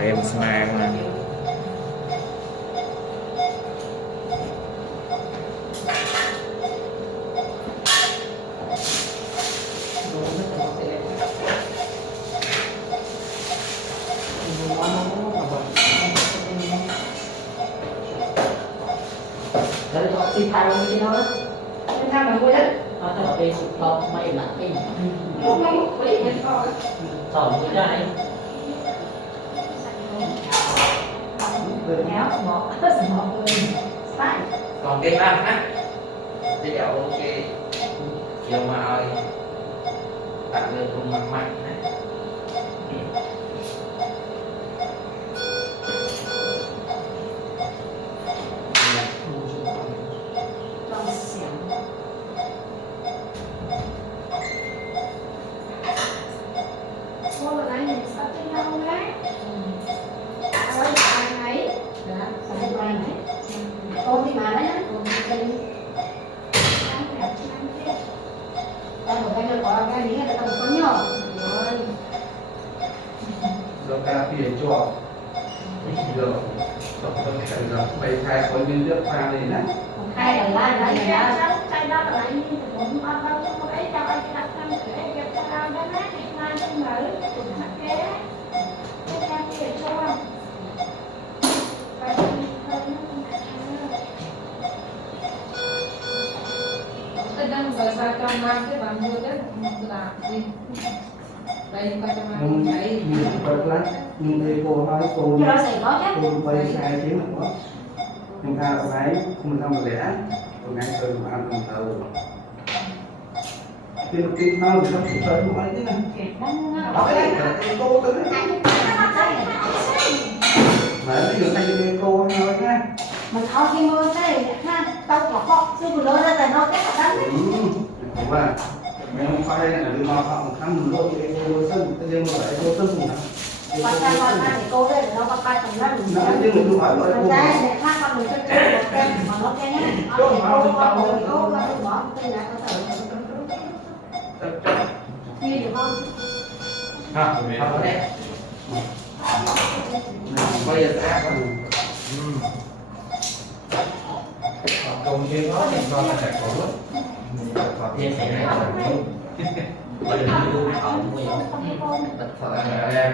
em smart nè. Dari si Thailand ini mana? Cái nào mà vui đấy? Atau dari top main nak ini. Lúc nó ngủ với mình coi. Sòng cái này. Kéo bỏ, bỏ người. Sai. Còn cái ba ha bây giờ ok chiều mà ơi tặng lên cùng mặt mạnh này. Trong xẻng. Cô là này mình sắp tới nhau đấy. Ôi, bài này. Đó, bài này. Cô đi mà đấy. Cô đi. Đang ở đây có cái gì là tầm có nhỏ. Rồi. Rồi ta tiền cho giờ tổng phân khởi giờ bày khai có như nước pha này nè Hay là lại ra cái đó là lại như muốn bắt đầu một cái cho anh đặt sang để việc cho ai đó nát thì mai trong mở cũng thật kế cái em kia cho phải hơi nó không Kita đang berdasarkan market bangun kan sudah di baik macam mana nhưng baik bật lắm nhưng đây cô nói cô cho nó xảy có chứ cô bày khai chứ mà có nhưng ta có thấy mình không lẽ còn ngay từ mà ăn thầu cái nó thì nó chỉ chơi nói chứ nè đó cái này cô tới mà ví dụ thay cô nói nhá mình thôi khi mưa cái ha tao có họ sư vừa nói ra là nó cái đánh đúng rồi mình không phải là đi mà họ khăn mình lôi cái cô sân cái đêm mà lại cô sân cùng và ta thì cô đây là nó có tay tầm năm nó nhưng mình không phải lôi cô ra để khác con mình chơi một kem mà nó cái nhá cô mà nó bỏ cái này có thể đi được không Ha, học đấy. Bây giờ áp vào. công viên đó thì cho là sẽ có lúc Có chia sẻ này là bây giờ đi du học nhiều thật sự là em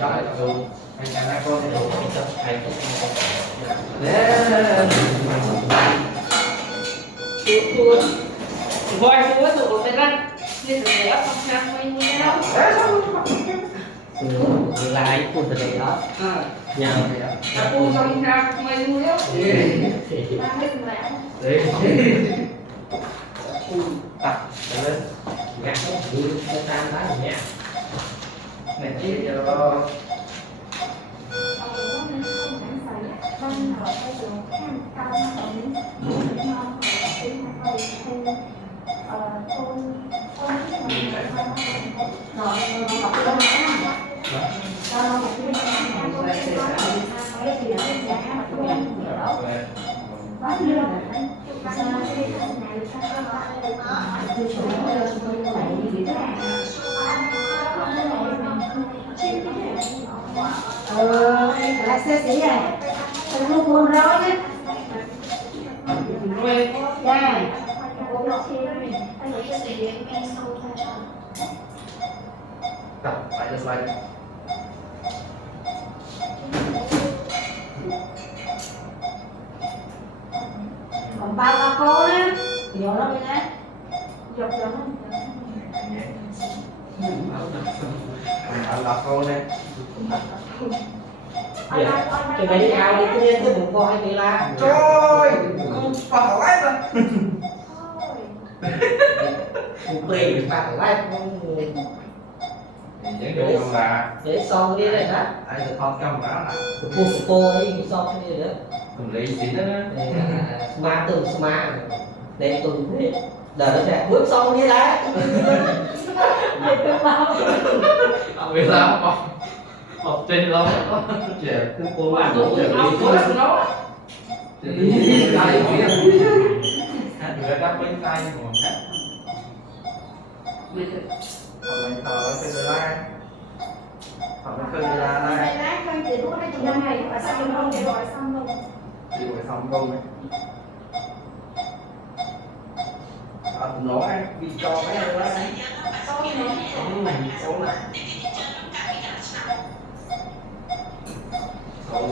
cho lại dù anh chẳng đã có thể đủ cái tập hay Voi semua tu orang kan ni sebenarnya apa yang ini đâu Lại pun từ đó. Nhau aku sama main mulu ta mới lẹ tập lên ngặt đi cái tam đó nha. này chỉ cho lại xe xí này không buồn rối nhé dạ tập phải là xoay còn ba cô đó nhiều lắm đấy dọc dọc là cô đây Cái này đi ao đi cái cái bụng coi hay là trời không phải lái mà bụng bì phải lại những điều là để son đi này đó. ai được con cầm đó là Của cô ấy cái son cái gì đó. cùng lý xí đó Smart từ smart để tuần thế đợi nó sẽ bước xong như thế vì sao học trên lâu trẻ cứ cố Bạn làm tu trẻ học đi của nó đi ngon hết Bây giờ học mình thở cái người la học nó khơi người la đây Đây lá khơi thì lúc đó chị năm ngày và xong luôn thì gọi xong luôn. đi rồi xong luôn đấy nó ấy đi cho cái này lá Xong nữa. số này số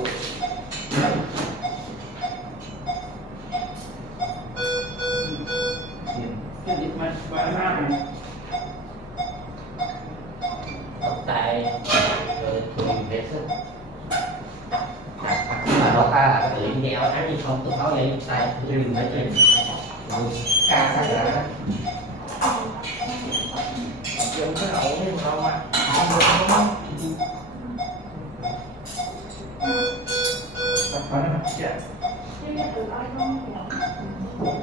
cái gì mà ra này tóc tai rồi thường vệ sinh mà nó ta tự nghèo ăn gì không tôi nói vậy tại riêng nói chuyện ca sao cả dùng cái ổ cái không à phải nó chết Chứ từ ai không hiểu.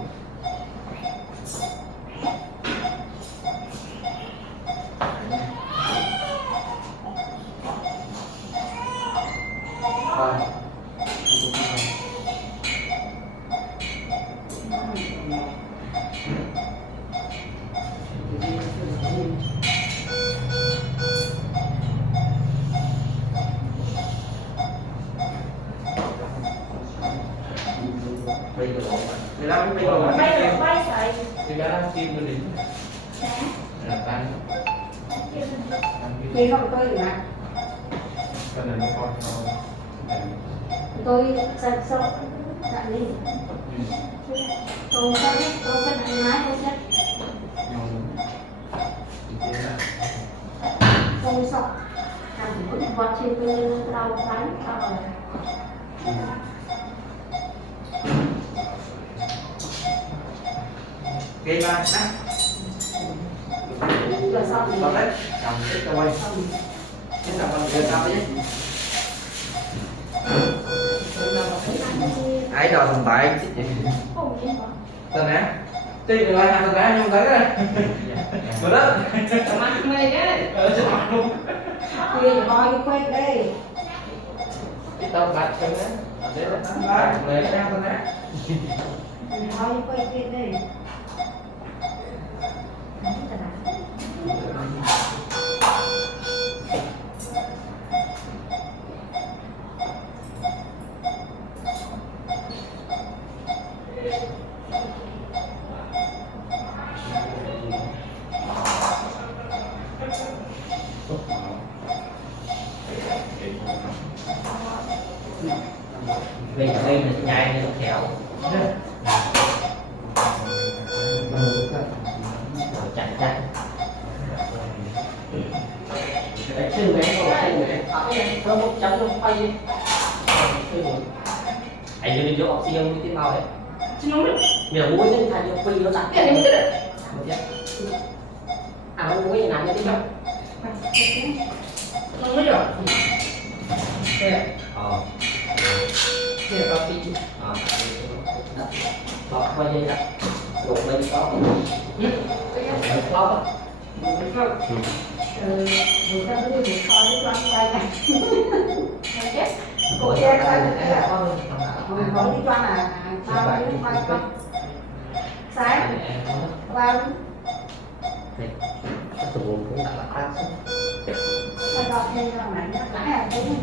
bây giờ người ta bây giờ Bây giờ quay sợi người ta đang kim cái đỉnh sáng. là tan Chị không tôi được ạ. cho nên nó coi thôi Tôi sẽ sâu lại đi. Tôi sẽ anh nói tôi sẽ tôi sọc. Làm một vật trên bên đầu bánh rồi. gây ba nè Rồi xong thì xong đấy cầm cái cho quay cái cầm bằng người sao đấy ấy rồi thằng tại không biết mà. tên á tí người lại thằng tá không thấy đấy rồi đó mắt mày cái chết mặt luôn Thì nói cái quên đây. cái tao bạch cho nó để nó bạch lấy cái thằng á Nói cái quên đây. vì đây là nhai nó khéo chặt chặt cái chân bé không cái nó một chấm nó quay anh đi vô oxy không cái màu đấy Chứ nó biết bây giờ mũi nó thành phi nó chặt cái này mới cái đấy à nó mũi nằm như thế không Nó mới được Kìa Kìa có tí đó quay dây đặt lục lên có có Người ta cứ đi coi cái con quay này. Mày chết Cô che coi cái cái là là con còn đi con là sao cái quay con. Sáng qua sử dụng cũng là khác quay đọt lên cho này nó cái là đúng.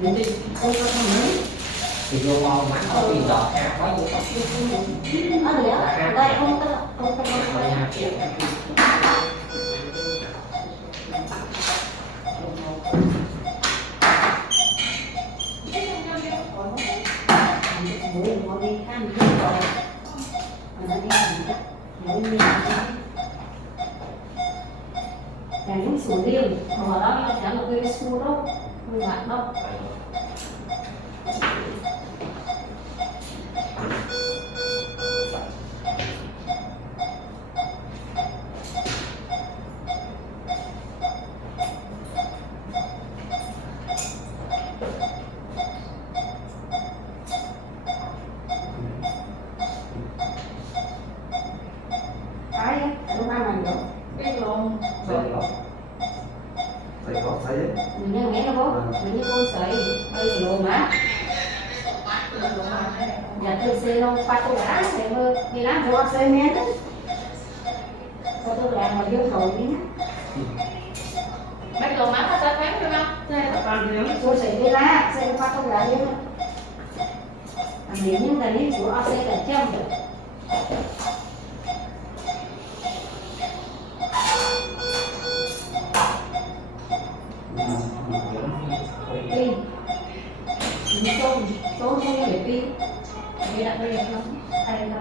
nhưng thì không có mấy thì vô màu mắn có bị đọt ha có gì Ở đây không có có nhà kia mũi nó đi ăn cái rồi. Nó đi ăn cái mũi miệng. Cái lúc sủi riêng, hồi đó nó chẳng là cái xua đâu, không ngặt đâu. Cái lúc ăn này nữa. cái lồng Sai lọc. Sai lọc sai đấy. mình như mấy nó bố mình như con sợi bây giờ mà nhà tôi xây nó qua tôi đã xây mơ đi làm cho xây men đó có tôi làm mà vô thầu đi mấy lồng má ta bán cho nó tôi xây đi ra xây qua tôi đã đi nếu như là những chỗ ở xây là trăm được pin số không để pin vì đặc biệt lắm hay là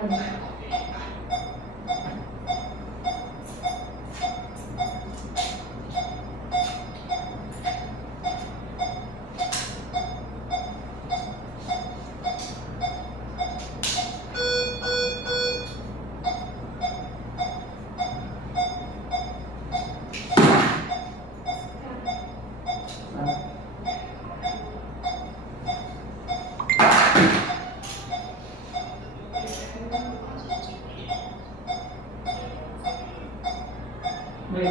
mày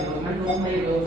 rồi mày luôn